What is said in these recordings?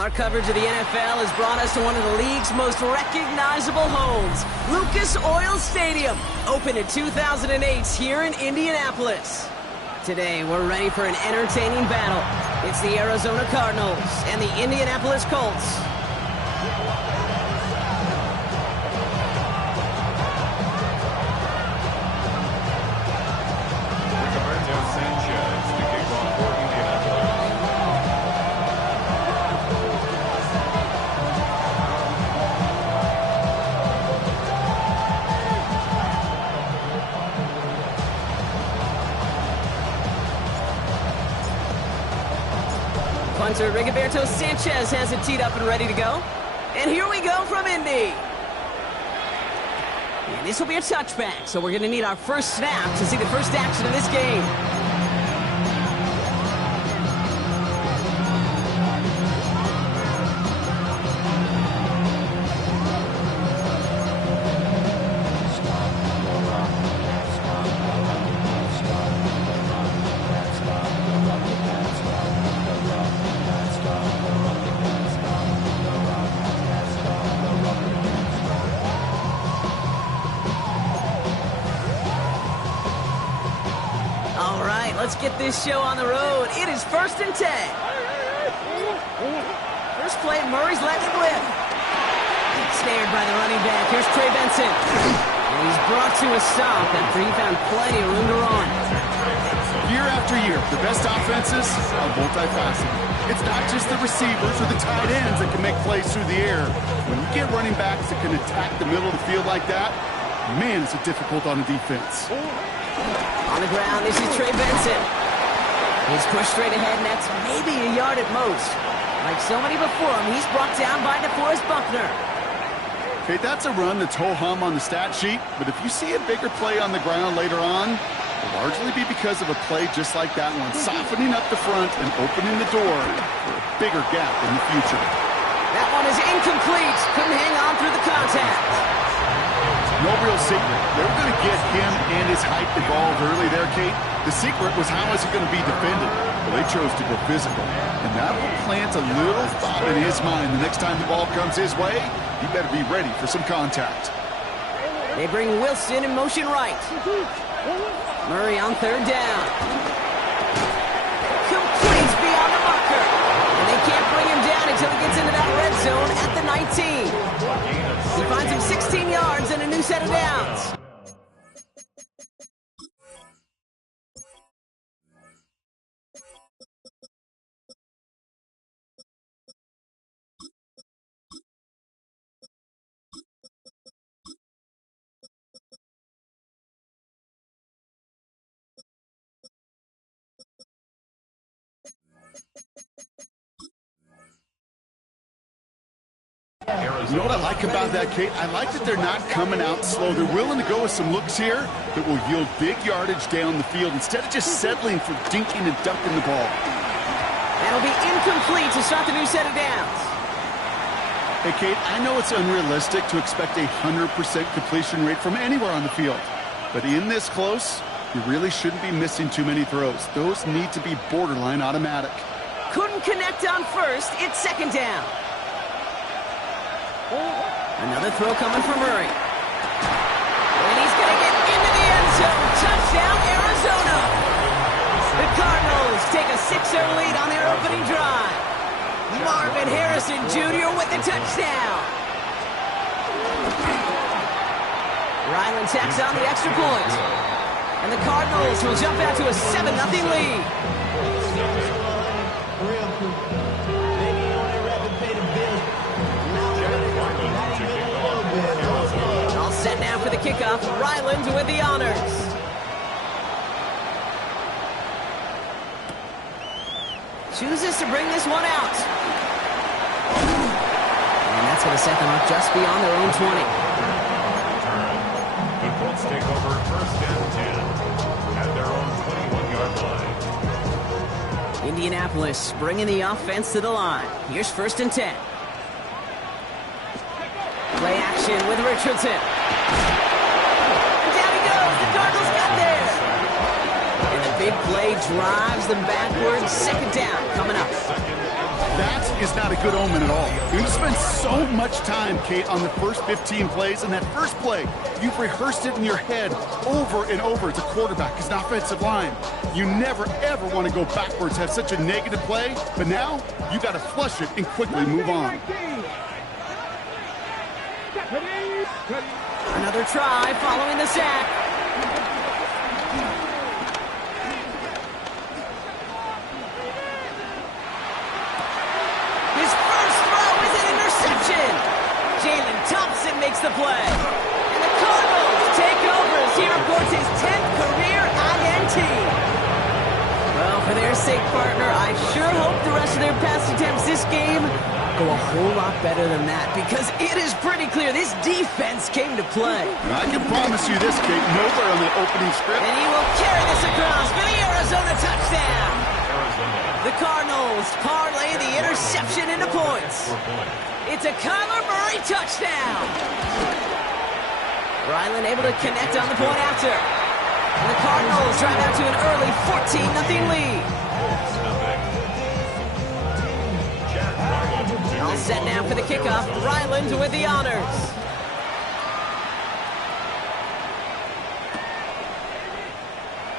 Our coverage of the NFL has brought us to one of the league's most recognizable homes, Lucas Oil Stadium, opened in 2008 here in Indianapolis. Today, we're ready for an entertaining battle. It's the Arizona Cardinals and the Indianapolis Colts. Punter Rigoberto Sanchez has it teed up and ready to go. And here we go from Indy. And this will be a touchback, so we're going to need our first snap to see the first action of this game. Let's get this show on the road. It is 1st and 10. First play, Murray's letting it whip. Snared by the running back. Here's Trey Benson. And he's brought to a stop after he found plenty of room to run. Year after year, the best offenses are multifaceted. It's not just the receivers or the tight ends that can make plays through the air. When you get running backs that can attack the middle of the field like that, man, is it difficult on a defense. On the ground, this is Trey Benson. He's pushed straight ahead, and that's maybe a yard at most. Like so many before him, he's brought down by DeForest Buckner. Okay, that's a run that's ho-hum on the stat sheet, but if you see a bigger play on the ground later on, it'll largely be because of a play just like that one, softening up the front and opening the door for a bigger gap in the future. That one is incomplete. Couldn't hang on through the contact. No real secret. They were going to get him and his height involved early there, Kate. The secret was how is he going to be defended? Well, they chose to go physical. And that will plant a little thought in his mind. The next time the ball comes his way, he better be ready for some contact. They bring Wilson in motion right. Murray on 3rd down. Completes beyond the marker. And they can't bring him down until he gets into that red zone at the 19. He finds him 16 yards and a new set of downs. You know what I like about that, Kate? I like that they're not coming out slow. They're willing to go with some looks here that will yield big yardage down the field instead of just settling for dinking and ducking the ball. That'll be incomplete to start the new set of downs. Hey, Kate, I know it's unrealistic to expect a 100% completion rate from anywhere on the field. But in this close, you really shouldn't be missing too many throws. Those need to be borderline automatic. Couldn't connect on first. It's 2nd down. Another throw coming from Murray. And he's going to get into the end zone. Touchdown, Arizona. The Cardinals take a 6-0 lead on their opening drive. Marvin Harrison Jr. with the touchdown. Ryland tacks on the extra point. And the Cardinals will jump out to a 7-0 lead. All set now for the kickoff. Ryland with the honors. Chooses to bring this one out. And that's going to set them up just beyond their own 20. The Colts take over 1st and 10 at their own 21-yard line. Indianapolis bringing the offense to the line. Here's 1st and 10. Play action with Richardson. And down he goes. The Cardinals got there. And the big play drives them backwards. 2nd down coming up. That is not a good omen at all. You spend so much time, Kate, on the first 15 plays, and that first play, you've rehearsed it in your head over and over as a quarterback, as an offensive line. You never, ever want to go backwards, have such a negative play, but now you got to flush it and quickly move on. Another try following the sack. His first throw is an interception. Jalen Thompson makes the play. And the Cardinals take over as he reports his 10th career INT. Well, for their sake, partner, I sure hope the rest of their pass attempts this game go a whole lot better than that, because it is pretty clear this defense came to play. And I can promise you this, Kate, nowhere on the opening script. And he will carry this across for the Arizona touchdown. The Cardinals parlay the interception into points. It's a Kyler Murray touchdown. Ryland able to connect on the point after. And the Cardinals drive out to an early 14-0 lead. All set now for the kickoff. Ryland with the honors.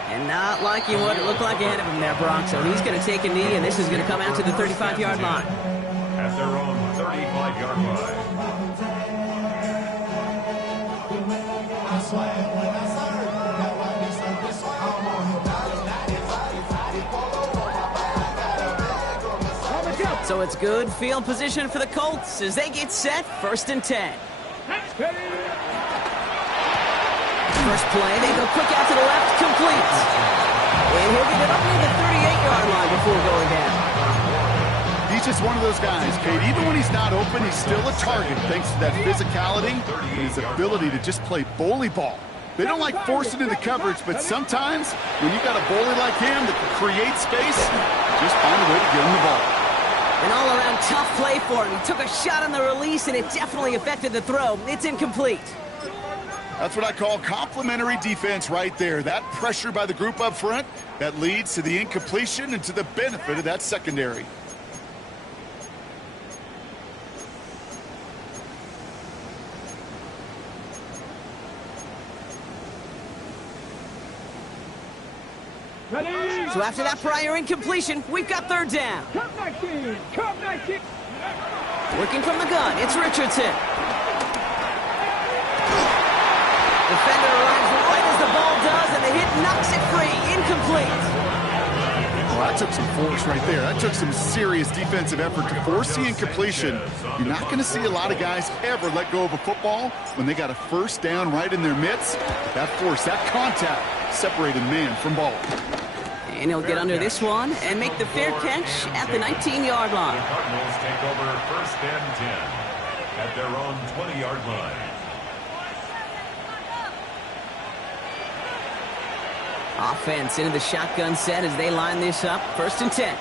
And not liking what it looked like ahead of him there, Brock. So he's going to take a knee, and this is going to come out to the 35-yard line. At their own 35-yard line. So it's good field position for the Colts as they get set, 1st and 10. First play, they go quick out to the left, complete. And he'll get it up near the 38-yard line before going down. He's just one of those guys, Kate. Even when he's not open, he's still a target thanks to that physicality and his ability to just play bully ball. They don't like forcing into coverage, but sometimes when you got a bully like him that can create space, just find a way to get him the ball. An all-around tough play for him. He took a shot on the release, and it definitely affected the throw. It's incomplete. That's what I call complimentary defense right there. That pressure by the group up front, that leads to the incompletion and to the benefit of that secondary. So after that prior incompletion, we've got 3rd down. Working from the gun, it's Richardson. Defender arrives right as the ball does, and the hit knocks it free. Incomplete. Well, that took some force right there. That took some serious defensive effort to force the incompletion. You're not going to see a lot of guys ever let go of a football when they got a 1st down right in their midst. That force, that contact, separated man from ball. And he'll get under this one and make the fair catch at the 19-yard line. The Cardinals take over 1st and 10 at their own 20-yard line. Offense into the shotgun set as they line this up. 1st and 10.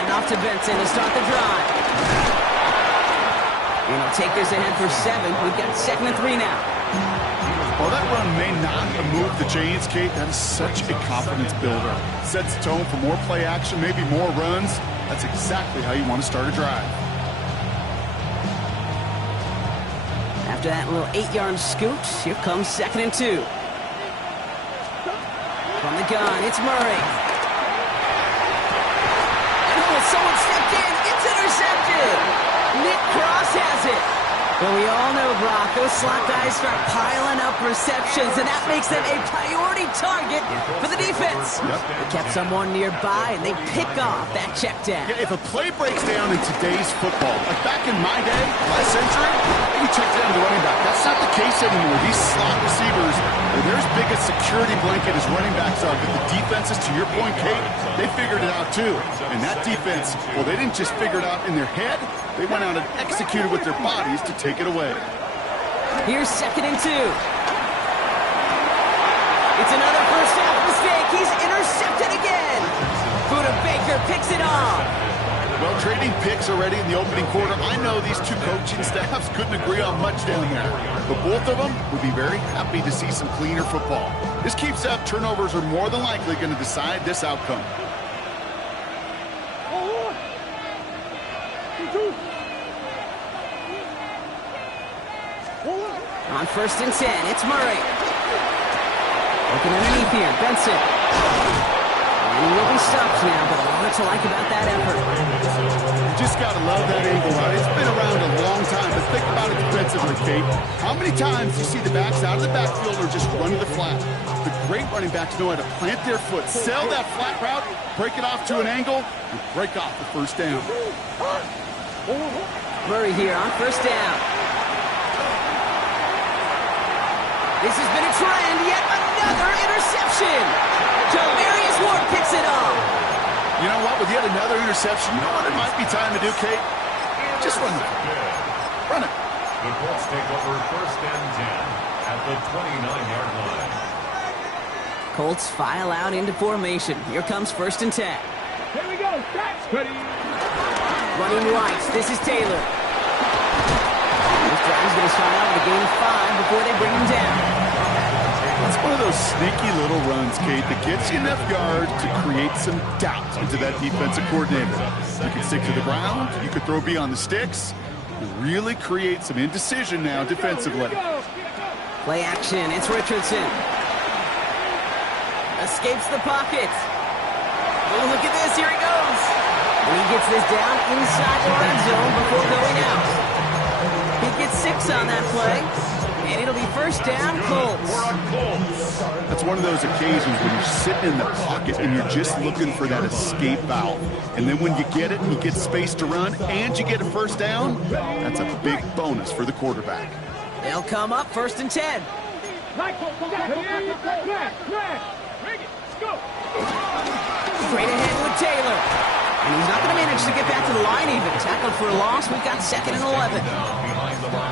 And off to Benson to start the drive. And he'll take this ahead for 7. We've got 2nd and 3 now. While that run may not have moved the chains, Kate, that is such a confidence builder. Sets the tone for more play action, maybe more runs. That's exactly how you want to start a drive. After that little 8-yard scoot, here comes 2nd and 2. From the gun, it's Murray. Oh, someone stepped in. It's intercepted. Nick Cross has it. Well, we all know, Brock, those slot guys start piling up receptions, and that makes them a priority target for the defense. Yep. They kept someone nearby, and they pick off that check down. Yeah, if a play breaks down in today's football, like back in my day, last century, you check down the running back. That's not the case anymore. These slot receivers, they're as big a security blanket as running backs are, but the defenses, to your point, Kate, they figured it out too. And that defense, well, they didn't just figure it out in their head. They went out and executed with their bodies to take it away. Here's 2nd and 2. It's another first half mistake. He's intercepted again. Buda Baker picks it off. Well, trading picks already in the opening quarter. I know these two coaching staffs couldn't agree on much down there, but both of them would be very happy to see some cleaner football. This keeps up. Turnovers are more than likely going to decide this outcome. On 1st and 10, it's Murray. Looking underneath here, Benson. And he will be stopped now, but a lot to like about that effort. You just got to love that angle route. It's been around a long time, but think about it defensively, Kate. How many times do you see the backs out of the backfield or just run to the flat? The great running backs know how to plant their foot, sell that flat route, break it off to an angle, and break off the 1st down. Murray here on 1st down. This has been a trend, yet another interception. Jamarius Ward picks it off. You know what? With yet another interception, you know what it might be time to do, Kate? Just run it. Run it. The Colts take over 1st and 10 at the 29-yard line. Colts file out into formation. Here comes 1st and 10. Here we go. Ready. Running right, this is Taylor. This drive's going to start out with a gain of 5 before they bring him down. It's one of those sneaky little runs, Kate, that gets you enough yards to create some doubt into that defensive coordinator. You can stick to the ground, you can throw beyond the sticks, and really create some indecision now defensively. Play action, it's Richardson. Escapes the pocket. Oh, look at this, here he goes. And he gets this down inside the red zone before going out. He gets 6 on that play. And it'll be 1st down, Colts. That's one of those occasions when you're sitting in the pocket and you're just looking for that escape valve. And then when you get it and you get space to run and you get a 1st down, that's a big bonus for the quarterback. They'll come up 1st and 10. Straight ahead with Taylor. And he's not going to manage to get back to the line even. Tackled for a loss. We've got 2nd and 11.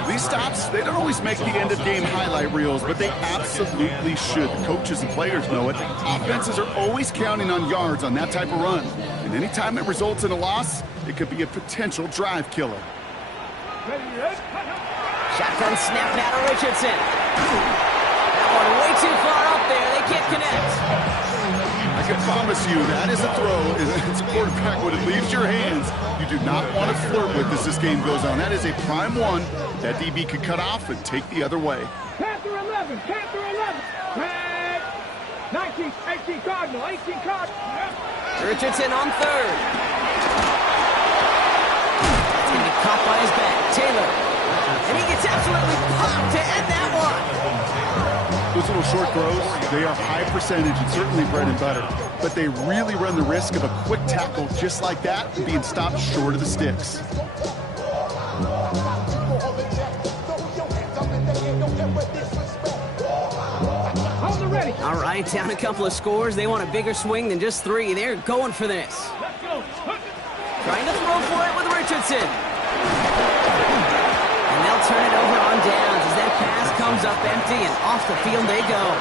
These stops, they don't always make the end-of-game highlight reels, but they absolutely should. The coaches and players know it. Offenses are always counting on yards on that type of run. And anytime it results in a loss, it could be a potential drive killer. Shotgun snap now to Richardson. That one way too far up there. They can't connect. I can promise you that is a throw. It's a quarterback when it leaves your hands. You do not want to flirt with as this game goes on. That is a prime one that DB could cut off and take the other way. Panther 11. 19, 18 Cardinal, 18 Cardinal. Richardson on 3rd. It's going to be caught by his back. Taylor. And he gets absolutely popped to end that one. Those little short throws, they are high percentage and certainly bread and butter. But they really run the risk of a quick tackle just like that being stopped short of the sticks. All right, down a couple of scores. They want a bigger swing than just 3. They're going for this. Trying to throw for it with Richardson. And they'll turn it over on downs as that pass comes up empty and off the field they go.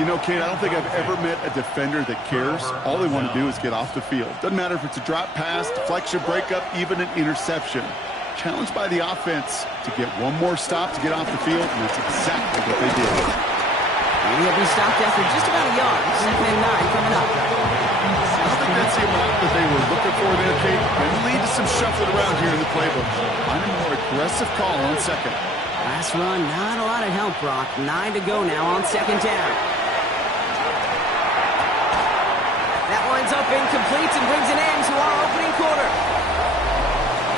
You know, Kate, I don't think I've ever met a defender that cares. All they want to do is get off the field. Doesn't matter if it's a drop pass, deflection, breakup, even an interception. Challenged by the offense to get one more stop to get off the field, and that's exactly what they did. And he'll be stopped after just about a yard. 2nd and 9 coming up. I don't think that's the amount that they were looking for there, Kate. And lead to some shuffling around here in the playbook. Find a more aggressive call on 2nd. Last run, not a lot of help, Brock. 9 to go now on 2nd down. That winds up incomplete and brings an end to our opening quarter.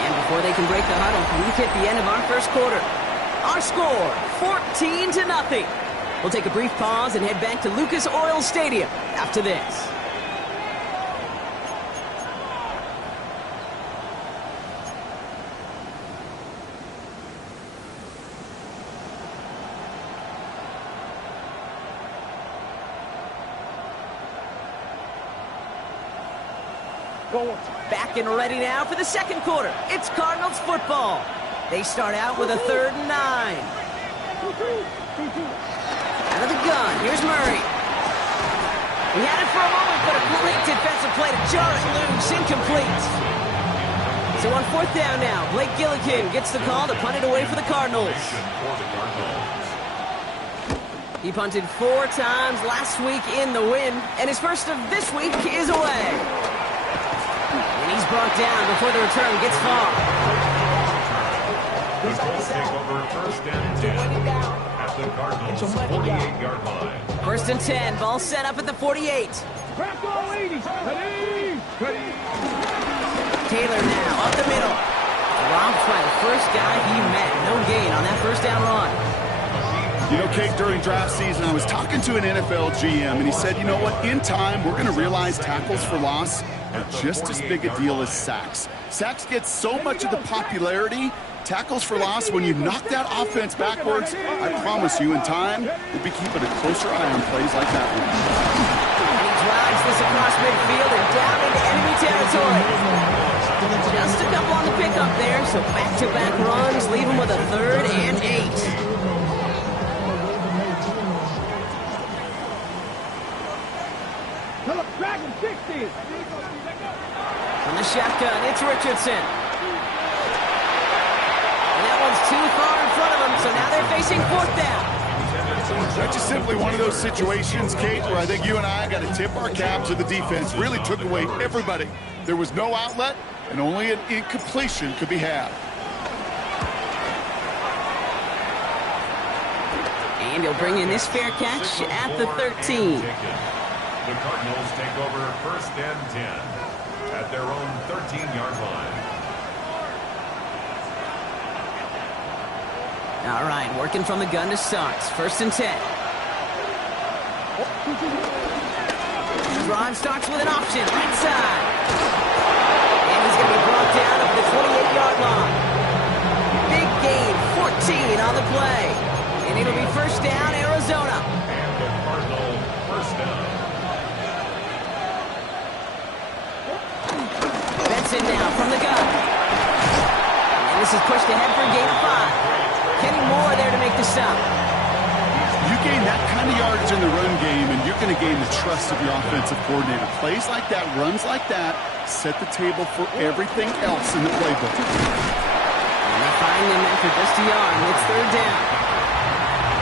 And before they can break the huddle, we've hit the end of our 1st quarter. Our score, 14-0. We'll take a brief pause and head back to Lucas Oil Stadium after this. Back and ready now for the 2nd quarter. It's Cardinals football. They start out with a 3rd and 9. Out of the gun, here's Murray. He had it for a moment, but a great defensive play to jar it loose, incomplete. So on 4th down now, Blake Gillikin gets the call to punt it away for the Cardinals. He punted 4 times last week in the win, and his first of this week is away. And he's brought down before the return gets far. The Colts take over first and 10 at the Cardinals' 48-yard line. First and 10, ball set up at the 48. Crack all 80. Ready. Ready. Taylor now up the middle. Dropped by the first guy he met. No gain on that first down run. You know, Kate, during draft season, I was talking to an NFL GM, and he said, you know what, in time, we're going to realize tackles for loss are just as big a deal as sacks. Sacks get so much of the popularity. Tackles for loss, when you knock that offense backwards, I promise you, in time, we'll be keeping a closer eye on plays like that one. And he drives this across midfield and down into enemy territory. Just a couple on the pickup there, so back-to-back runs leave him with a 3rd and 8. Dragon 60. From the shotgun, it's Richardson. And that one's too far in front of him, so now they're facing 4th down. That's just simply one of those situations, Kate, where I think you and I got to tip our cap to the defense. Really took away everybody. There was no outlet, and only an incompletion could be had. And he'll bring in this fair catch at the 13. The Cardinals take over first and 10 at their own 13-yard line. All right, working from the gun to start. First and 10. Drive starts with an option, right side. And he's going to be brought down up the 28-yard line. Big gain, 14 on the play. And it'll be first down, Arizona. And the Cardinal first down. Benson now from the gun. And this is pushed ahead for a gain of 5. Kenny Moore there to make the stop. You gain that kind of yardage in the run game, and you're going to gain the trust of your offensive coordinator. Plays like that, runs like that, set the table for everything else in the playbook. And they find him after just a yard, and it's 3rd down.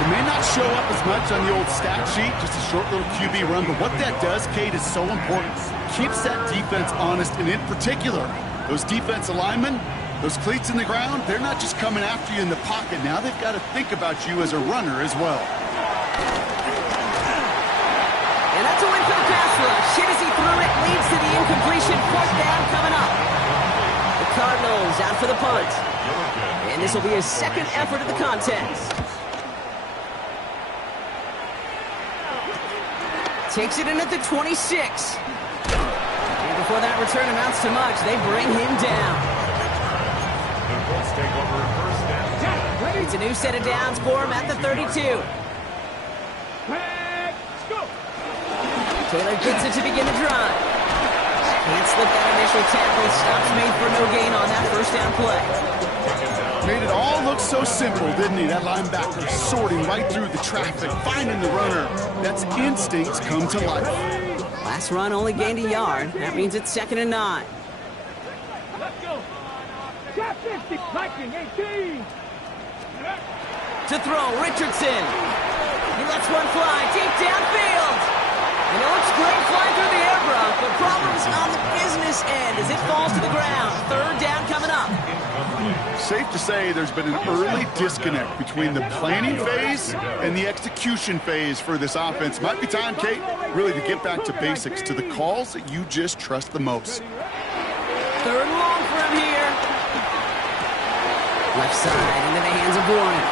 It may not show up as much on the old stat sheet, just a short little QB run, but what that does, Kate, is so important. Keeps that defense honest, and in particular, those defensive linemen, those cleats in the ground, they're not just coming after you in the pocket. Now they've got to think about you as a runner as well. And that's a win for the pass rush. Hit as he threw it, leads to the incompletion. 4th down coming up. The Cardinals out for the punt. And this will be his 2nd effort of the contest. Takes it in at the 26. And before that return amounts to much, they bring him down. The Colts take over first and 10. It's a new set of downs for him at the 32. Let's go. Taylor gets it to begin the drive. Can't slip that initial tackle. Stops made for no gain on that first down play. Made it all look so simple, didn't he? That linebacker sorting right through the traffic, finding the runner. That's instincts come to life. Last run only gained a yard. That means it's 2nd and 9. Let's go. Got 50. Viking 18. To throw, Richardson. He lets one fly deep downfield. And it looks great flying through the air, Brock, but problems on the business end as it falls to the ground. 3rd down coming up. Safe to say there's been an early disconnect between the planning phase and the execution phase for this offense. Might be time, Kate, really to get back to basics, to the calls that you just trust the most. 3rd and long for him here. Left side into the hands of Warren.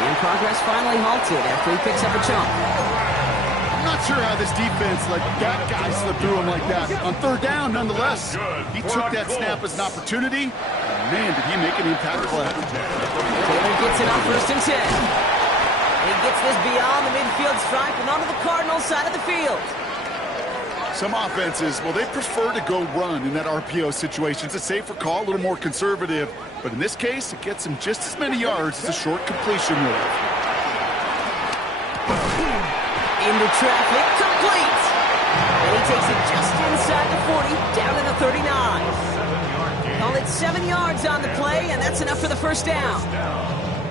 And progress finally halted after he picks up a chunk. I'm not sure how this defense let that guy slip through him like that. On 3rd down, nonetheless, he took that snap as an opportunity. Man, did he make an impact play. Taylor gets it on 1st and 10. And he gets this beyond the midfield stripe and onto the Cardinals side of the field. Some offenses, well, they prefer to go run in that RPO situation. It's a safer call, a little more conservative. But in this case, it gets him just as many yards as a short completion move. Into traffic, complete. And he takes it just inside the 40, down to the 39. Call it 7 yards on the play, and that's enough for the first down.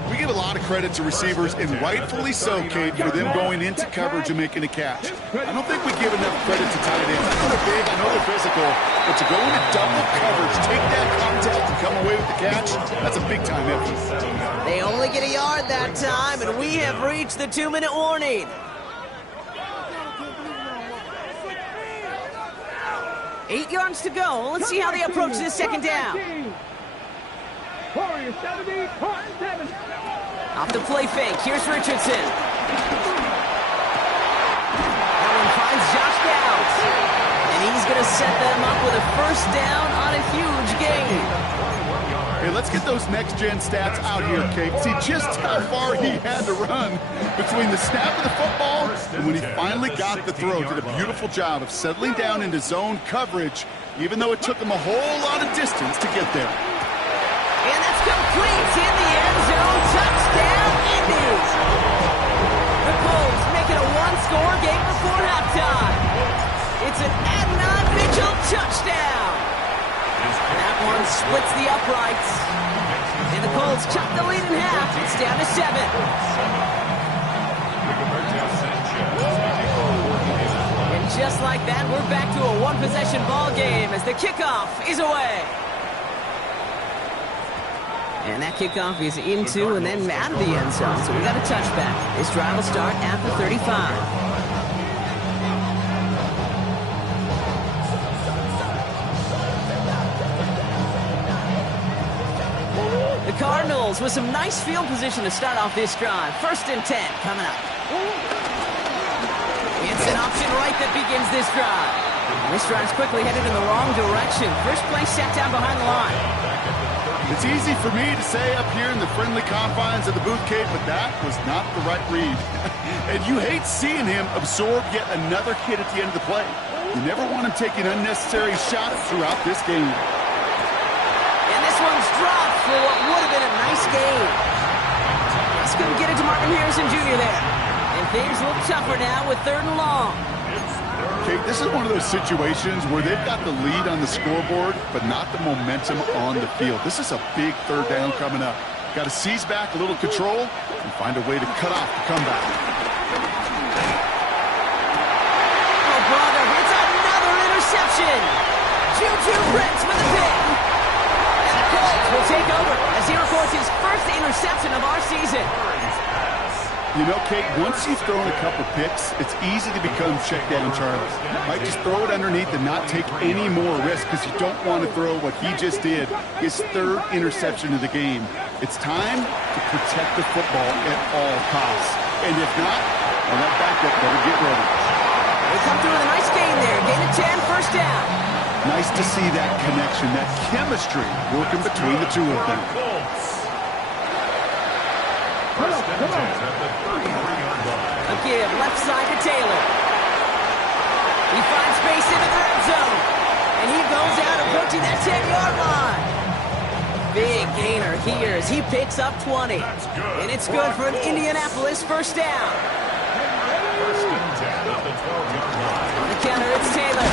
We give a lot of credit to receivers, and rightfully so, Kate, for them going into coverage and making a catch. I don't think we give enough credit to tight ends. I know they're big, I know little physical, but to go into double coverage, take that contact, and come away with the catch, that's a big-time effort. They only get a yard that time, and we have reached the 2-minute warning. Eight yards to go. Let's see how they approach this second down. Warriors 70, Horton 7. Off the play fake. Here's Richardson. That one finds Josh Downs. And he's going to set them up with a first down on a huge gain. Hey, let's get those next-gen stats out here, Kate. See just how far he had to run between the snap of the football and when he finally got the throw. Did a beautiful job of settling down into zone coverage, even though it took him a whole lot of distance to get there. And that's complete in the end zone. Touchdown, Indians. The Colts make it a one-score game before halftime. It's an Adnan Mitchell touchdown. That one splits the uprights. And the Colts chop the lead in half. It's down to 7. And just like that, we're back to a one-possession ball game as the kickoff is away. And that kickoff is into and then out of the end zone. So we got a touchback. This drive will start at the 35. The Cardinals with some nice field position to start off this drive. 1st and 10 coming up. It's an option right that begins this drive. And this drive's quickly headed in the wrong direction. First play set down behind the line. It's easy for me to say up here in the friendly confines of the booth, Kate, but that was not the right read. And you hate seeing him absorb yet another hit at the end of the play. You never want him taking unnecessary shots throughout this game. And this one's dropped for what would have been a nice gain. Let's go get it to Martin Harrison Jr. there. And things look tougher now with 3rd and long. Kate, this is one of those situations where they've got the lead on the scoreboard, but not the momentum on the field. This is a big 3rd down coming up. Got to seize back a little control and find a way to cut off the comeback. Oh, brother, it's another interception. Juju Brents with the pick. And the Colts will take over as he records his first interception of our season. You know, Kate, once you've thrown a couple picks, it's easy to become check down Charlie. Might just throw it underneath and not take any more risk because you don't want to throw what he just did, his 3rd interception of the game. It's time to protect the football at all costs. And if not, well, that backup better get ready. They come through with a nice gain there. Gain of 10, first down. Nice to see that connection, that chemistry working between the two of them. A give left side to Taylor. He finds space into the red zone. And he goes out approaching that 10-yard line. Big gainer here as he picks up 20. And it's good for an Indianapolis first down. On the counter, it's Taylor.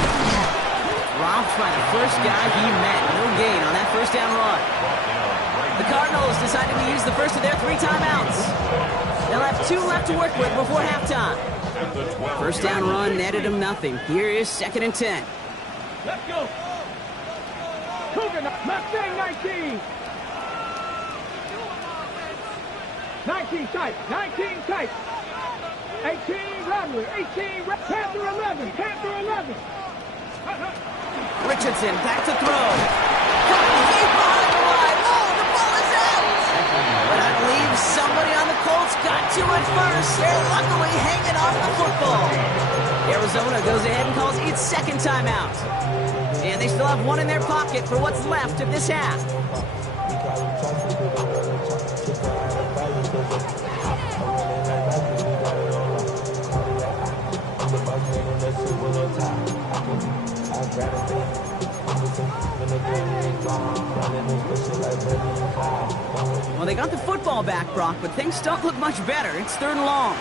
Robbed by the first guy he met. No gain on that first down run. The Cardinals decided to use the first of their 3 timeouts. They'll have 2 left to work with before halftime. First down run netted them nothing. Here is 2nd and 10. Let's go. Cougar, Mustang 19. 19 tight, 19 tight. 18 Rattler, 18 Panther 11, Panther 11. Richardson back to throw. Deep behind the line. Oh, the ball is out. But I believe somebody on the Colts got to it first. They're luckily hanging on the football. Arizona goes ahead and calls its 2nd timeout. And they still have 1 in their pocket for what's left of this half. Well, they got the football back, Brock, but things don't look much better. It's 3rd and long.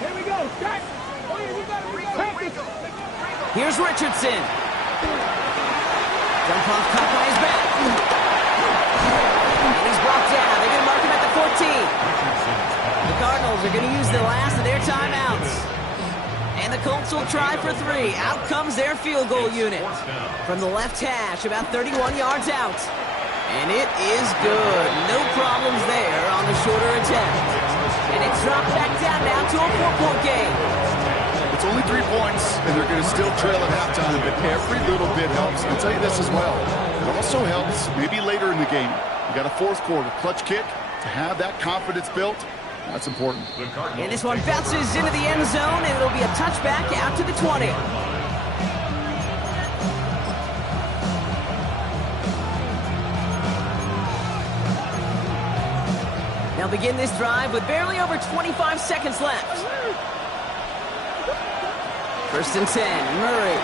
Here we go. Start. Here's Richardson. Jump off cut by his back. And he's brought down. They're going to mark him at the 14. The Cardinals are going to use the last of their timeouts. And And the Colts will try for 3. Out comes their field goal unit. From the left hash, about 31 yards out. And it is good. No problems there on the shorter attempt. And it's dropped back down now to a 4-point game. It's only 3 points, and they're going to still trail at halftime, but every little bit helps. I'll tell you this as well. It also helps maybe later in the game. You got a fourth quarter clutch kick to have that confidence built. That's important. And this one bounces into the end zone, and it'll be a touchback out to the 20. They'll begin this drive with barely over 25 seconds left. First and 10, Murray.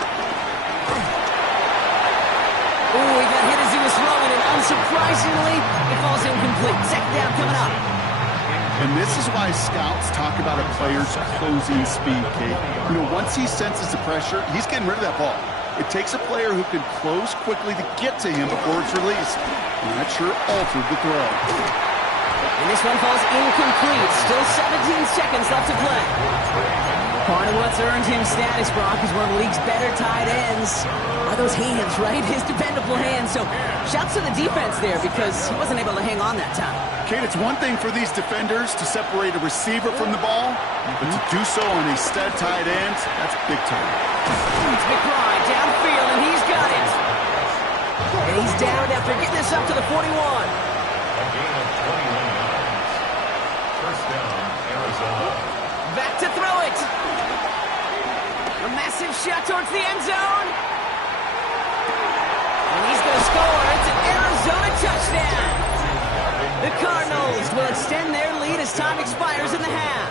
Ooh, he got hit as he was throwing, and unsurprisingly, it falls incomplete. Second down coming up. And this is why scouts talk about a player's closing speed, Kate. You know, once he senses the pressure, he's getting rid of that ball. It takes a player who can close quickly to get to him before it's released. And that sure altered the throw. And this one falls incomplete. Still 17 seconds left to play. Part of what's earned him status, Brock, is one of the league's better tight ends. Are those hands, right? His dependable hands. So shouts to the defense there because he wasn't able to hang on that time. Kate, it's one thing for these defenders to separate a receiver from the ball, but to do so on a stud tight end, that's big time. It's McBride downfield, and he's got it. And he's down after getting this up to the 41. A gain of 21 yards. First down, Arizona. Back to throw it. A massive shot towards the end zone. And he's going to score. It's an Arizona touchdown. The Cardinals will extend their lead as time expires in the half.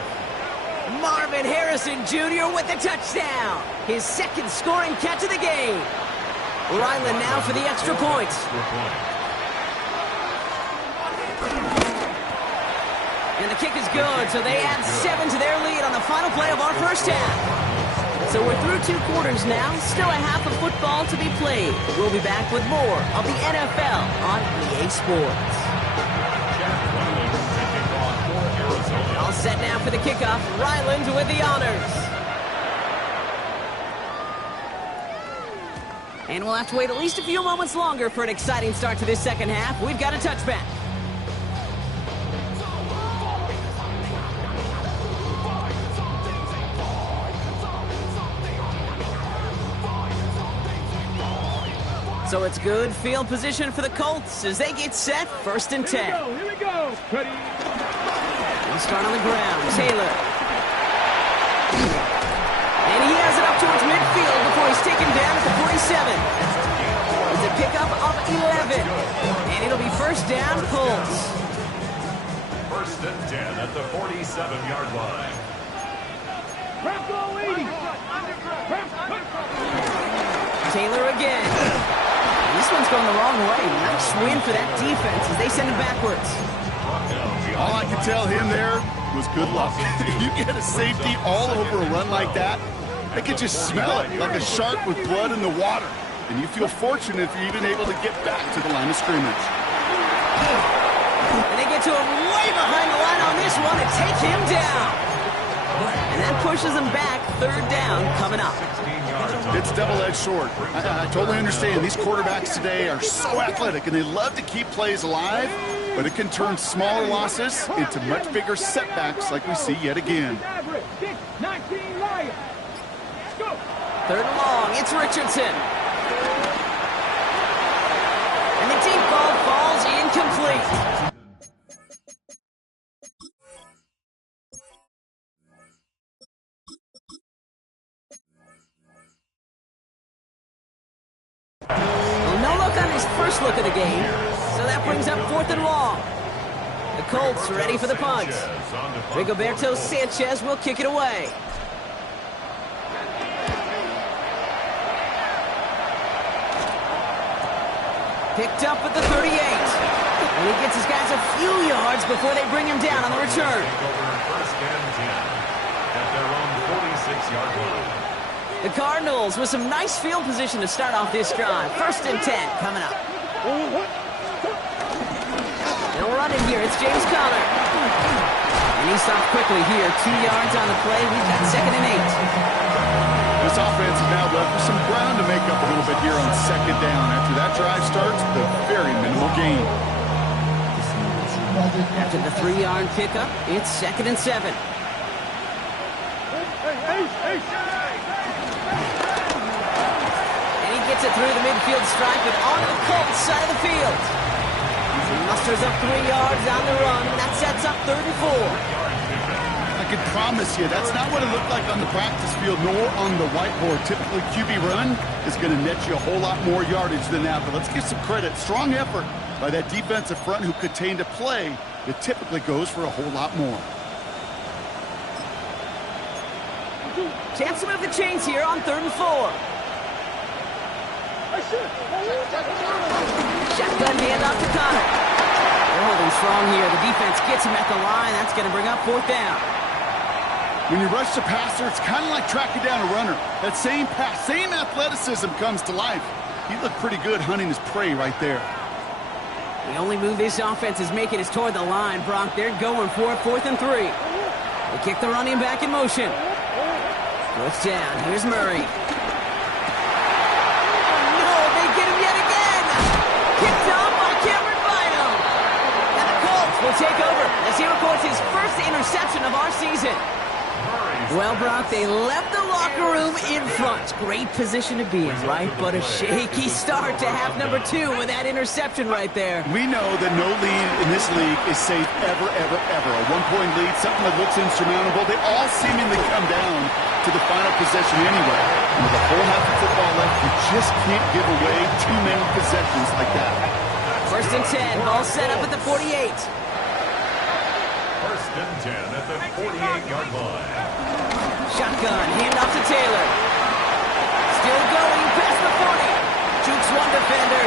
Marvin Harrison Jr. with the touchdown. His second scoring catch of the game. Ryland now for the extra point. And the kick is good, so they add 7 to their lead on the final play of our first half. So we're through 2 quarters now, still a half of football to be played. We'll be back with more of the NFL on EA Sports. All set now for the kickoff. Ryland with the honors. And we'll have to wait at least a few moments longer for an exciting start to this second half. We've got a touchback. So it's good field position for the Colts as they get set. First and 10. Here we go. Ready. We'll start on the ground. Taylor. And he has it up towards midfield before he's taken down at the 47. It's a pickup of 11. And it'll be first down, Colts. First and 10 at the 47-yard line. Craft all 80. Taylor again. This one's going the wrong way. Nice win for that defense as they send him backwards. All I can tell him there was good luck. You get a safety all over a run like that, they could just smell it like a shark with blood in the water. And you feel fortunate if you're even able to get back to the line of scrimmage. And they get to him way behind the line on this one and take him down. And that pushes them back. Third down coming up. It's double-edged sword. I totally understand. These quarterbacks today are so athletic, and they love to keep plays alive, but it can turn smaller losses into much bigger setbacks like we see yet again. 19 Lions. Go. Third and long. It's Richardson. And the deep ball falls incomplete. First look of the game, so that brings up fourth and long. The Colts ready for the punt. Rigoberto Sanchez will kick it away. Picked up at the 38. And he gets his guys a few yards before they bring him down on the return. First and 10 at their own 46-yard line. The Cardinals with some nice field position to start off this drive. First and 10 coming up. They'll run it here. It's James Conner. And he stops quickly here. 2 yards on the play. We've got second and 8. This offense is now left with some ground to make up a little bit here on second down. After that drive starts, the very minimal gain. After the 3-yard pickup, it's 2nd and 7. And he gets it through the midfield stripe and onto the Colts side of the field. He musters up 3 yards on the run. That sets up 3rd and 4. I can promise you, that's not what it looked like on the practice field, nor on the whiteboard. Typically, QB run is going to net you a whole lot more yardage than that, but let's give some credit. Strong effort by that defensive front who contained a play that typically goes for a whole lot more. Chance to move the chains here on 3rd and 4. Shotgun handoff to Connor. They're holding strong here. The defense gets him at the line. That's going to bring up 4th down. When you rush the passer, it's kind of like tracking down a runner. That same pass, same athleticism comes to life. He looked pretty good hunting his prey right there. The only move this offense is making is toward the line, Brock. They're going for it, 4th and 3. They kick the running back in motion. First down. Here's Murray. No, they get him yet again. Kicked off by Cameron Bynum. And the Colts will take over as he records his first interception of our season. Well, Brock, they left the locker room in front. Great position to be in, right? But a shaky start to half number 2 with that interception right there. We know that no lead in this league is safe ever, ever, ever. A 1-point lead, something that looks insurmountable. They all seemingly come down to the final possession anyway. And with a whole half of football left, you just can't give away too many possessions like that. 1st and 10, ball set up at the 48. 1st and 10 at the 48-yard line. Shotgun, handoff to Taylor. Still going past the 40. Jukes one defender.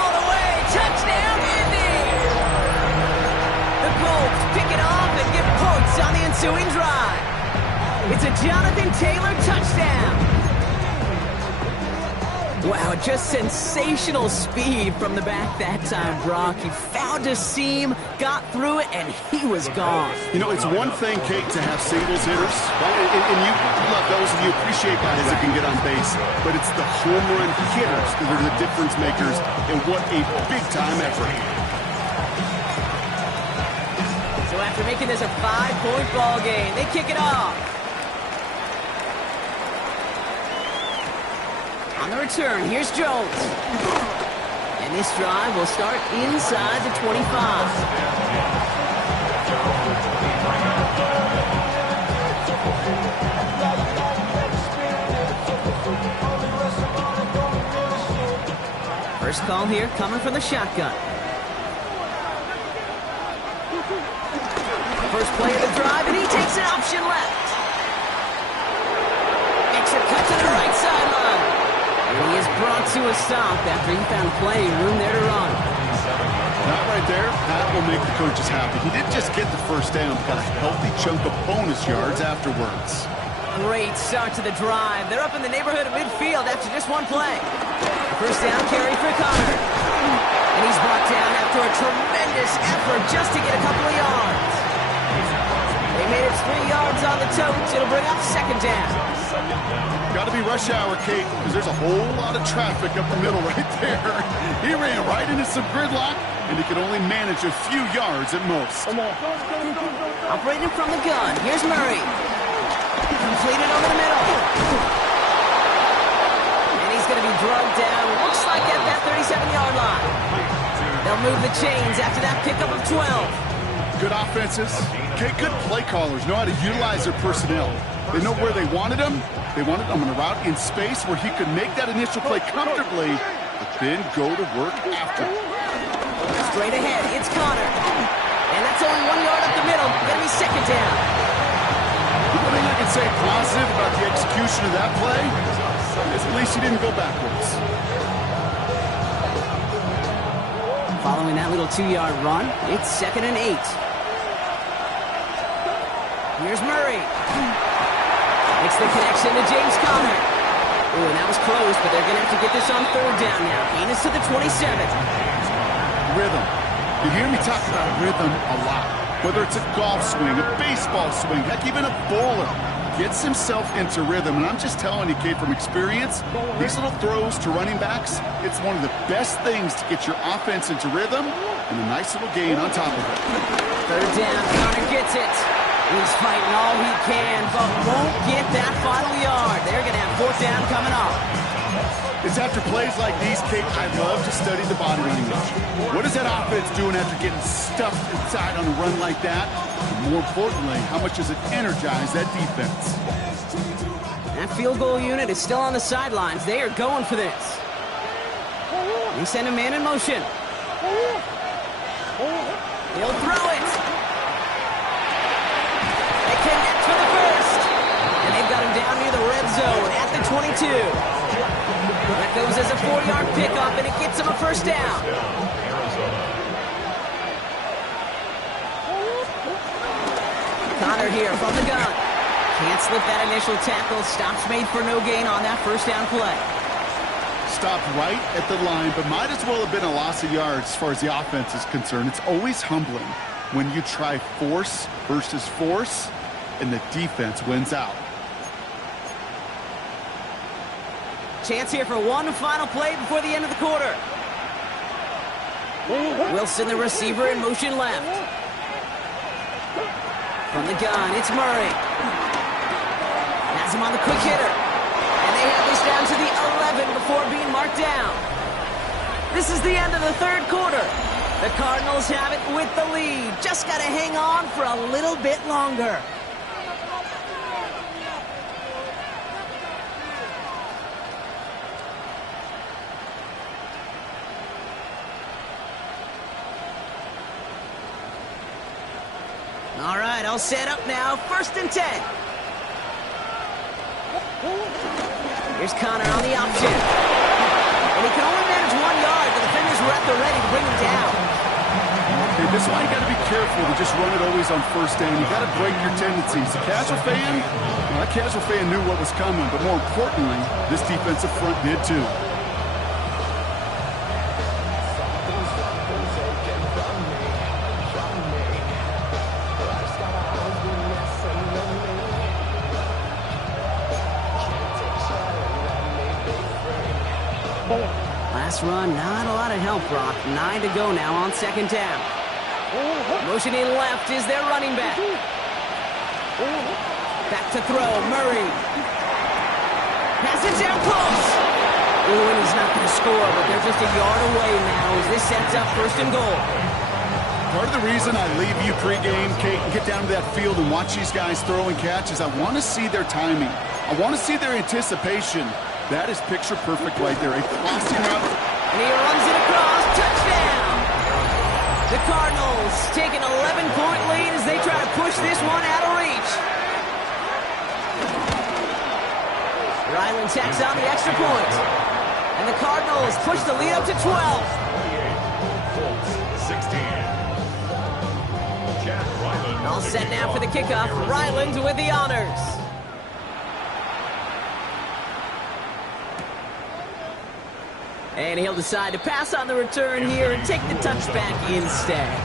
All the way, touchdown Indy! The Colts pick it off and get points on the ensuing drive. It's a Jonathan Taylor touchdown. Wow, just sensational speed from the back that time, Brock. He found a seam, got through it, and he was gone. You know, it's one thing, Kate, to have singles hitters, and you love those, and you appreciate guys that can get on base, but it's the home run hitters that are the difference makers, and what a big-time effort. So after making this a 5-point ball game, they kick it off. On the return, here's Jones. And this drive will start inside the 25. First call here coming from the shotgun. First play of the drive, and he takes an option left. Makes a cut to the right sideline. And he is brought to a stop after he found plenty of room there to run. That right there, that will make the coaches happy. He didn't just get the first down, but got a healthy chunk of bonus yards afterwards. Great start to the drive. They're up in the neighborhood of midfield after just one play. First down carry for Connor. And he's brought down after a tremendous effort just to get a couple of yards. They made it 3 yards on the totes. It'll bring up 2nd down. Got to be rush hour, Kate, because there's a whole lot of traffic up the middle right there. He ran right into some gridlock, and he could only manage a few yards at most. Operating from the gun. Here's Murray. Completed over the middle. And he's going to be drugged down. Looks like at that 37-yard line. They'll move the chains after that pickup of 12. Good offenses. Okay, good play callers know how to utilize their personnel. They know where they wanted him. They wanted him on a route in space where he could make that initial play comfortably, but then go to work after. Straight ahead, it's Connor. And that's only 1 yard up the middle. Gonna be 2nd down. The only thing I can say positive about the execution of that play is at least he didn't go backwards. Following that little 2-yard run, it's 2nd and 8. Here's Murray. Makes the connection to James Conner. Ooh, and that was close, but they're going to have to get this on 3rd down now. Gain is to the 27. Rhythm. You hear me talk about rhythm a lot. Whether it's a golf swing, a baseball swing, heck, even a bowler. If gets himself into rhythm. And I'm just telling you, Kate, from experience, these little throws to running backs, it's one of the best things to get your offense into rhythm and a nice little gain on top of it. Third down, Connor gets it. He's fighting all he can, but won't get that final yard. They're going to have fourth down coming up. It's after plays like these, Kate, I love to study the body language. What is that offense doing after getting stuffed inside on a run like that? And more importantly, how much does it energize that defense? That field goal unit is still on the sidelines. They are going for this. They send a man in motion. He'll throw it. They connect for the first. And they've got him down near the red zone at the 22. That goes as a 4-yard pickup, and it gets him a first down. Connor here from the gun. Can't slip that initial tackle. Stops made for no gain on that first down play. Stopped right at the line, but might as well have been a loss of yards as far as the offense is concerned. It's always humbling when you try force versus force, and the defense wins out. Chance here for one final play before the end of the quarter. Wilson, the receiver, in motion left. From the gun, it's Murray. Has him on the quick hitter. And they have this down to the 11 before being marked down. This is the end of the third quarter. The Cardinals have it with the lead. Just got to hang on for a little bit longer. All right, all set up now. First and 10. Here's Connor on the option. And he can only manage 1 yard. The defenders were at the ready to bring him down. Okay, this is why you got to be careful to just run it always on first down. You got to break your tendencies. The casual fan, well, that casual fan knew what was coming, but more importantly, this defensive front did too. Last run, not a lot of help, Brock. 9 to go now on second down. Motioning left is their running back. Back to throw, Murray. Pass it down close. Ooh, and he's not going to score, but they're just a yard away now as this sets up first and goal. Part of the reason I leave you pregame, Kate, and get down to that field and watch these guys throw and catch is I want to see their timing. I want to see their anticipation. That is picture perfect right there. A crossing route. And he runs it across. Touchdown! The Cardinals take an 11-point lead as they try to push this one out of reach. Ryland tacks on the extra point. And the Cardinals push the lead up to 12. 16. All set now for the kickoff. Ryland with the honors. And he'll decide to pass on the return here and take the touchback instead.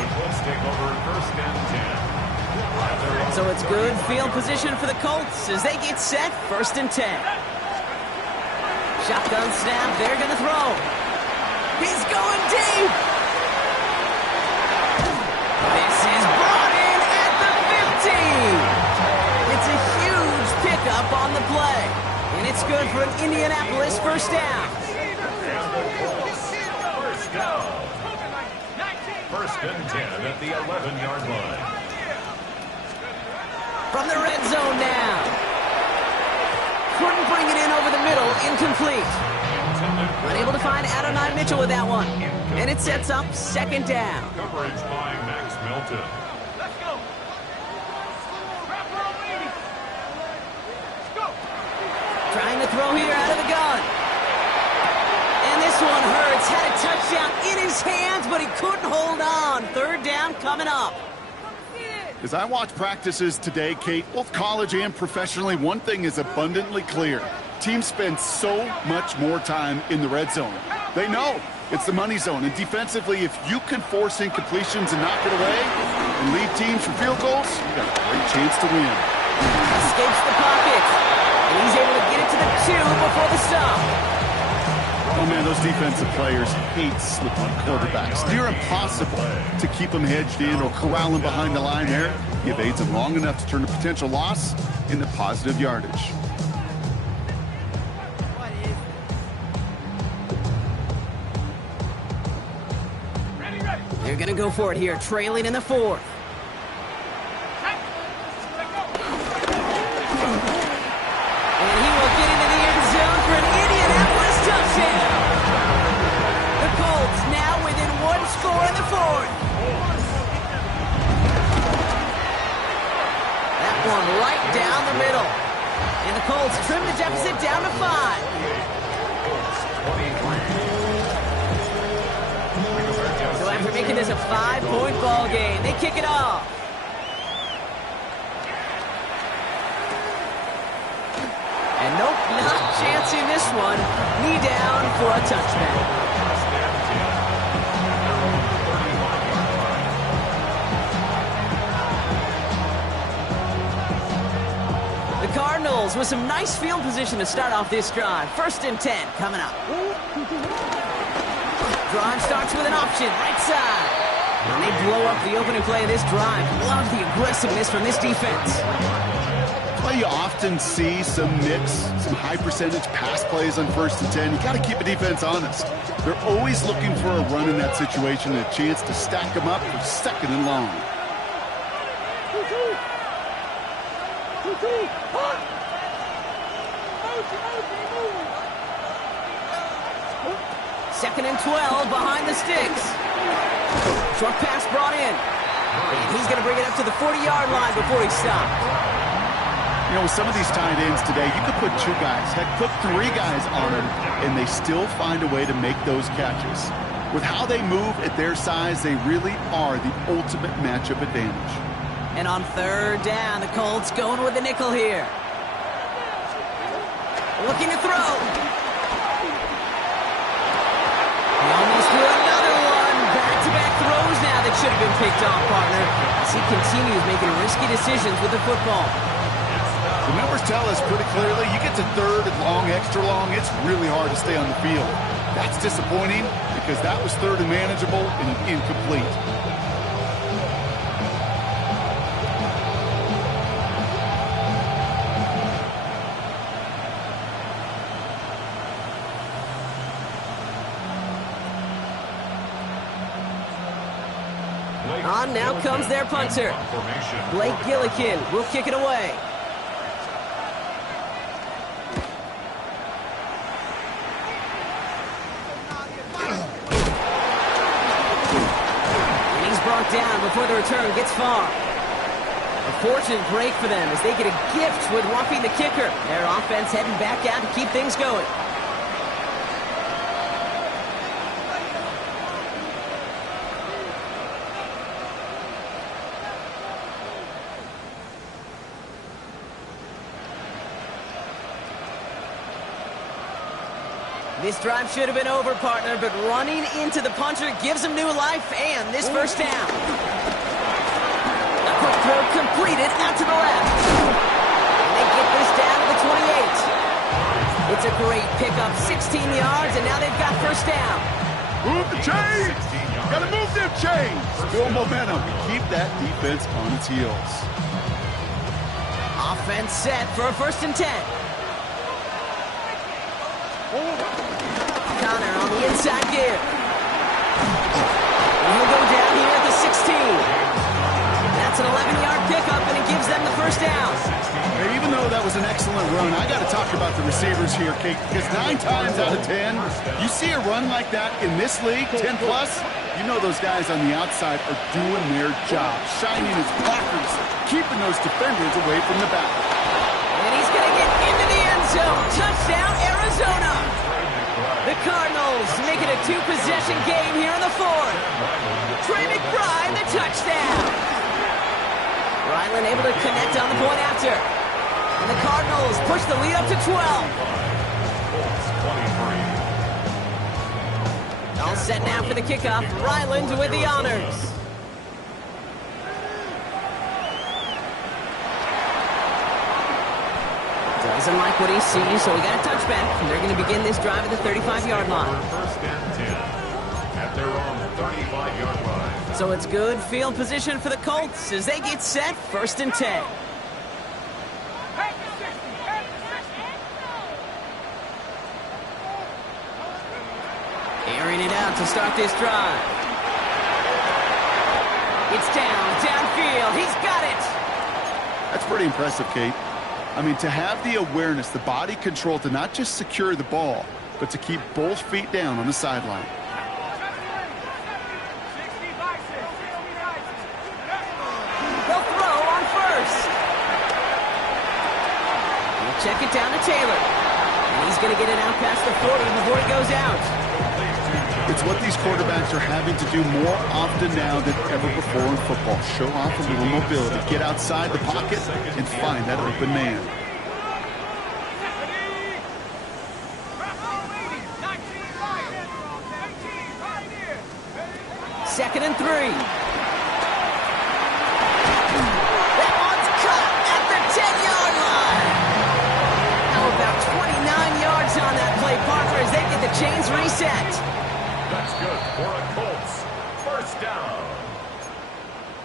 The Colts take over first and 10. So it's good field position for the Colts as they get set first and 10. Shotgun snap, they're going to throw. He's going deep. This is brought in at the 15. It's a huge pickup on the play. And it's good for an Indianapolis first down. First down. First and 10 at the 11-yard line. From the red zone now. Couldn't bring it in over the middle. Incomplete. Unable to find Adonai Mitchell with that one. And it sets up second down. Coverage by Max Melton. Let's go. Wrap roll 80. Let's go. Trying to throw here out of the gun. And this one hurts. Had a touchdown in his hands, but he couldn't hold on. Third down coming up. As I watch practices today, Kate, both college and professionally, one thing is abundantly clear. Teams spend so much more time in the red zone. They know it's the money zone. And defensively, if you can force incompletions and knock it away and lead teams for field goals, you got a great chance to win. escapes the pocket. And he's able to get it to the 2 before the stop. Oh, man, those defensive players hate slipping quarterbacks. Near impossible to keep them hedged in or corral them behind the line there. He evades them long enough to turn a potential loss into positive yardage. They're going to go for it here, trailing in the 4th. And he will get into the end zone for an Indianapolis touchdown. The Colts now within 1 score in the 4th. That one right down the middle. And the Colts trim the deficit down to 5. So after making this a 5-point ball game, they kick it off. And nope, not chancing this one. Knee down for a touchback. The Cardinals with some nice field position to start off this drive. 1st and 10 coming up. Drive starts with an option, right side. And they blow up the opening play of this drive. Love the aggressiveness from this defense. Well, you often see some mix, some high percentage pass plays on 1st and 10. You got to keep a defense honest. They're always looking for a run in that situation and a chance to stack them up for 2nd and long. 2nd and 12 behind the sticks. Short pass brought in. And he's going to bring it up to the 40-yard line before he stops. You know, with some of these tight ends today, you could put 2 guys, heck, put 3 guys on them, and they still find a way to make those catches. With how they move at their size, they really are the ultimate matchup advantage. And on 3rd down, the Colts going with the nickel here. Looking to throw. He almost threw another one. Back-to-back throws now that should have been picked off, partner, as he continues making risky decisions with the football. The numbers tell us pretty clearly, you get to 3rd and long, extra long, it's really hard to stay on the field. That's disappointing because that was 3rd and manageable and an incomplete. On now comes their punter. Blake Gillikin will kick it away. And he's brought down before the return gets far. A fortunate break for them as they get a gift with roughing the kicker. Their offense heading back out to keep things going. This drive should have been over, partner, but running into the punter gives him new life and this 1st down. A quick throw completed out to the left. And they get this down to the 28. It's a great pickup, 16 yards, and now they've got 1st down. Move the chains! Gotta move them chains! Build momentum. Keep that defense on its heels. Offense set for a 1st and 10. Connor on the inside give. And he'll go down here at the 16. That's an 11-yard pickup, and it gives them the 1st down. Hey, even though that was an excellent run, I got to talk about the receivers here, Kate, because 9 times out of 10, you see a run like that in this league, 10+, you know those guys on the outside are doing their job, shining as blockers, keeping those defenders away from the back. And he's going to get into the end zone. Touchdown, Arizona. The Cardinals make it a 2-possession game here in the 4th. Trey McBride, the touchdown. Ryland able to connect on the point after. And the Cardinals push the lead up to 12. All set now for the kickoff. Ryland with the honors. Doesn't like what he sees, so he got a touchback. And they're going to begin this drive at the 35-yard line. First and 10 at their own 35-yard line. So it's good field position for the Colts as they get set, first and 10. Airing it out to start this drive. It's downfield. He's got it. That's pretty impressive, Kate. I mean, to have the awareness, the body control to not just secure the ball, but to keep both feet down on the sideline. They'll throw on first. He'll check it down to Taylor. And he's going to get it out past the 40 before he goes out. It's what these quarterbacks are having to do more often now than ever before in football. Show off a little mobility. Get outside the pocket and find that open man. Second and 3. That one's cut at the 10-yard line. How about 29 yards on that play, partner, as they get the chains reset. That's good for a Colts. First down.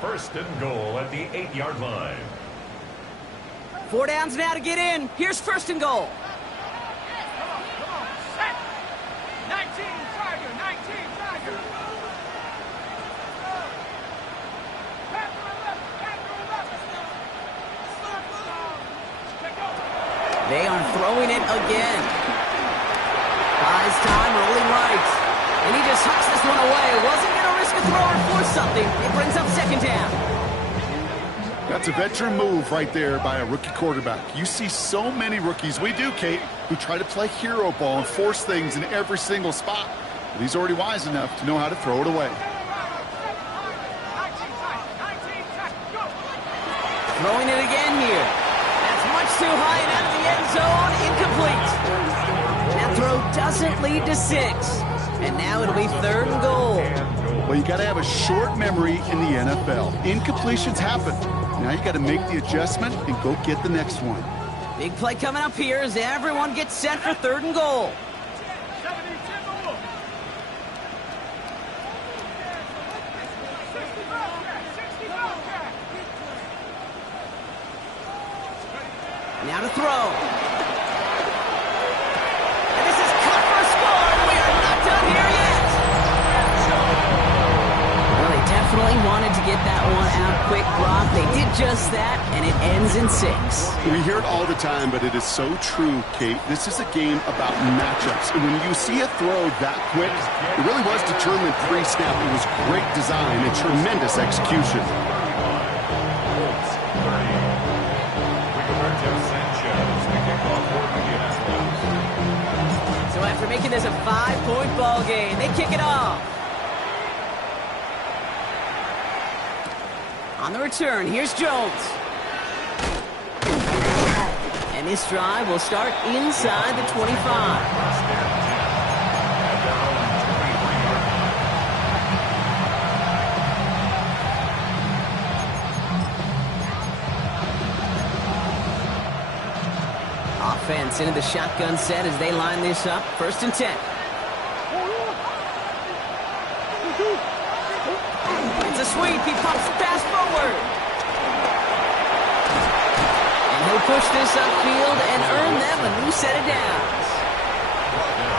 First and goal at the 8-yard line. 4 downs now to get in. Here's first and goal. Come on, set. 19 Tiger, 19 Tiger. They are throwing it again. Buys time, rolling right. And he just hucks this one away. Wasn't going to risk a throw or force something. It brings up second down. That's a veteran move right there by a rookie quarterback. You see so many rookies, we do, Kate, who try to play hero ball and force things in every single spot. But he's already wise enough to know how to throw it away. Throwing it again here. That's much too high and out of the end zone. Incomplete. That throw doesn't lead to 6. And now it'll be third and goal. Well, you got to have a short memory in the NFL. Incompletions happen. Now you got to make the adjustment and go get the next one. Big play coming up here as everyone gets set for third and goal. Now to throw. And this is cut for a score, and we are not done here yet. Well, they definitely wanted to get that one out quick, Brock. They did just that, and it ends in 6. We hear it all the time, but it is so true, Kate. This is a game about matchups. And when you see a throw that quick, it really was determined pre-snap. It was great design and tremendous execution. So after making this a 5-point ball game, they kick it off. On the return, here's Jones. And this drive will start inside the 25. Offense into the shotgun set as they line this up. First and 10. It's a sweep. He pops fast forward. And he'll push this upfield and earn them a new set of downs.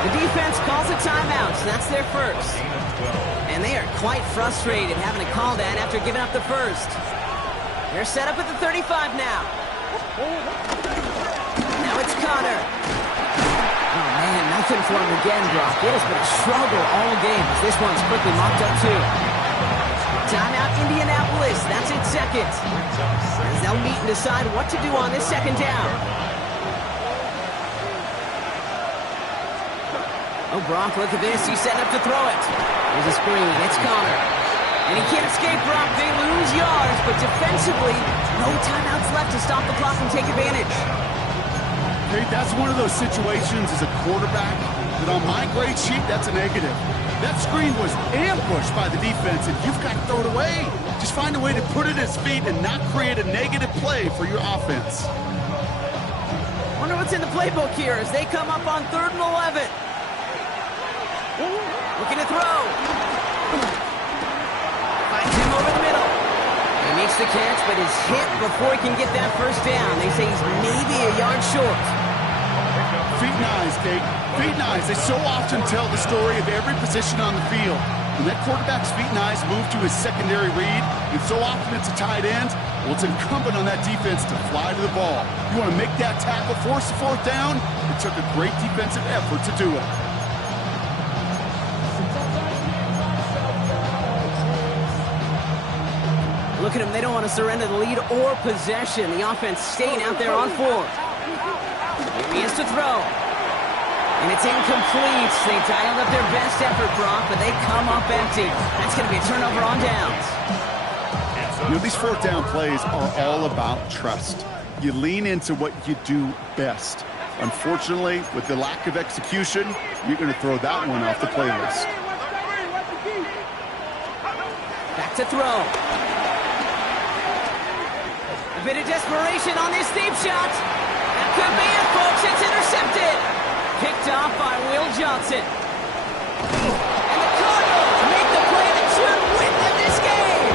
The defense calls a timeout, so that's their first. And they are quite frustrated having to call that after giving up the first. They're set up at the 35 now. Now it's Connor. Oh, man, nothing for him again, Brock. It has been a struggle all game as this one's quickly mopped up, too. Timeout, Indianapolis. That's its second. As they'll meet and decide what to do on this second down. Oh, Brock, look at this. He's setting up to throw it. There's a screen. It's Connor. And he can't escape, Brock. They lose yards, but defensively, no timeouts left to stop the clock and take advantage. Hey, that's one of those situations as a quarterback that on my grade sheet, that's a negative. That screen was ambushed by the defense, and you've got to throw it away. Just find a way to put it at his feet and not create a negative play for your offense. One wonder what's in the playbook here as they come up on 3rd and 11. Looking to throw. Finds him over the middle. He makes the catch, but is hit before he can get that first down. They say he's maybe a yard short. Feet and eyes, Kate. Feet and eyes. They so often tell the story of every position on the field. When that quarterback's feet and eyes move to his secondary read, and so often it's a tight end, well, it's incumbent on that defense to fly to the ball. You want to make that tackle, force the 4th down? It took a great defensive effort to do it. Look at them. They don't want to surrender the lead or possession. The offense staying out there on 4th. He has to throw. And it's incomplete. They dialed up their best effort, Brock, but they come up empty. That's going to be a turnover on downs. You know, these 4th down plays are all about trust. You lean into what you do best. Unfortunately, with the lack of execution, you're going to throw that one off the playlist. Back to throw. A bit of desperation on this deep shot. That could be it, folks. It's intercepted. Picked off by Will Johnson. And the Cardinals make the play that should win them this game.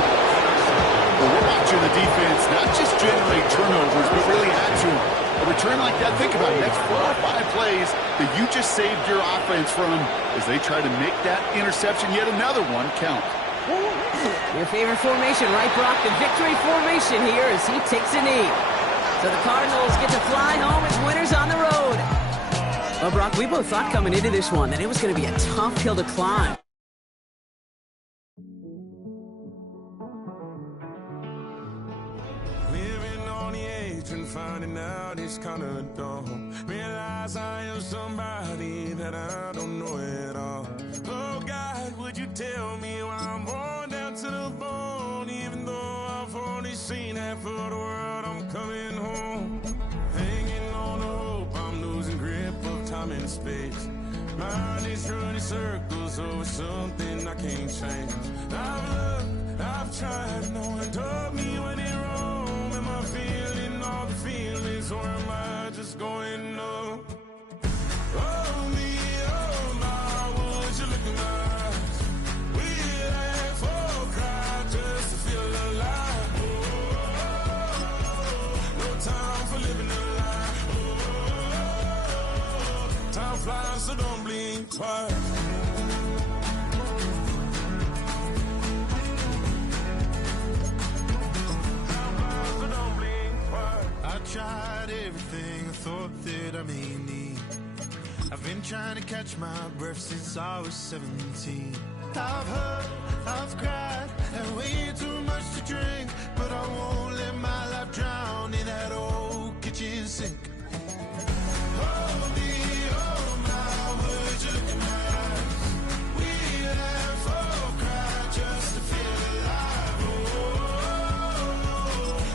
Well, we're watching the defense not just generate turnovers, but really add to them. A return like that, think about it. That's 4 or 5 plays that you just saved your offense from as they try to make that interception, yet another one, count. Your favorite formation, right, Brock? The victory formation here as he takes a knee. So the Cardinals get to fly home as winners on the road. Well, Brock, we both thought coming into this one that it was going to be a tough hill to climb. Living on the edge and finding out it's kind of dumb. Realize I am somebody that I don't know at all. Oh, God, would you tell me why I'm worn down to the bone? Even though I've only seen half of the world, I'm coming home. Hanging on the hope, I'm losing grip of time and space. Mind is running circles over something I can't change. I've looked, I've tried, no one told me when it wrong. Am I feeling all the feelings, or am I just going up? Oh, me, oh, my, would you look in my eyes? We laugh or cry just to feel alive. Oh, no time for living a lie. Oh, time flies, so don't blink twice. I tried everything I thought that I may need. I've been trying to catch my breath since I was 17. I've hurt, I've cried, and way too much to drink. But I won't let my life drown in that old kitchen sink. Oh, me, oh, my, would you look in my eyes? We laugh or cry just to feel alive. Oh,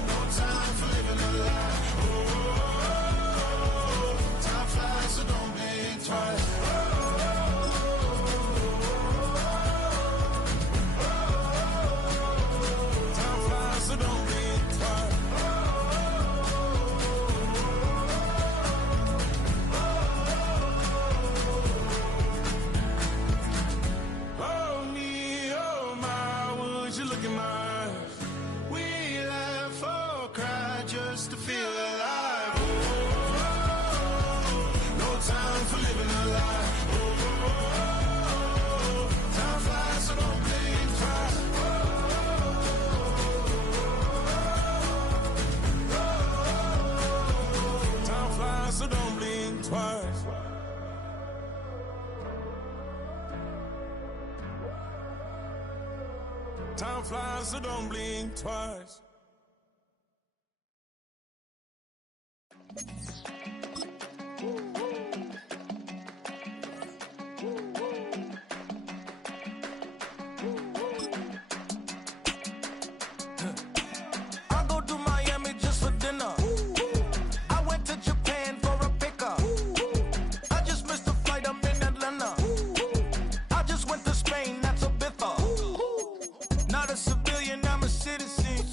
no time for living a lie. Time flies, so don't blink twice. Time flies, so don't blink twice. Oh, me, oh, my, would you look in my eyes? We laugh or cry just to feel alive. No time for living a lie. Time flies, so don't blink twice. Time flies, so don't blink twice. Time flies, so don't blink twice. I go to Miami just for dinner. I went to Japan for a pickup. I just missed a flight, I'm in Atlanta. I just went to Spain, that's a biffa. Not a civilian, I'm a citizen.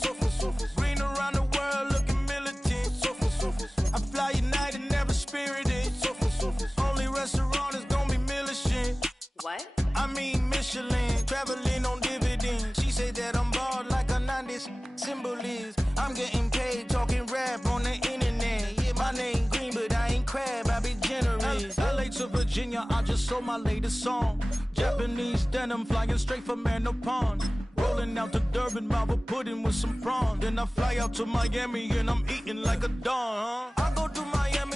Nice. LA to Virginia, I just sold my latest song. Japanese denim flying straight from Manopon. Rolling out to Durban, Marble pudding with some prawn. Then I fly out to Miami and I'm eating like a don. I go to Miami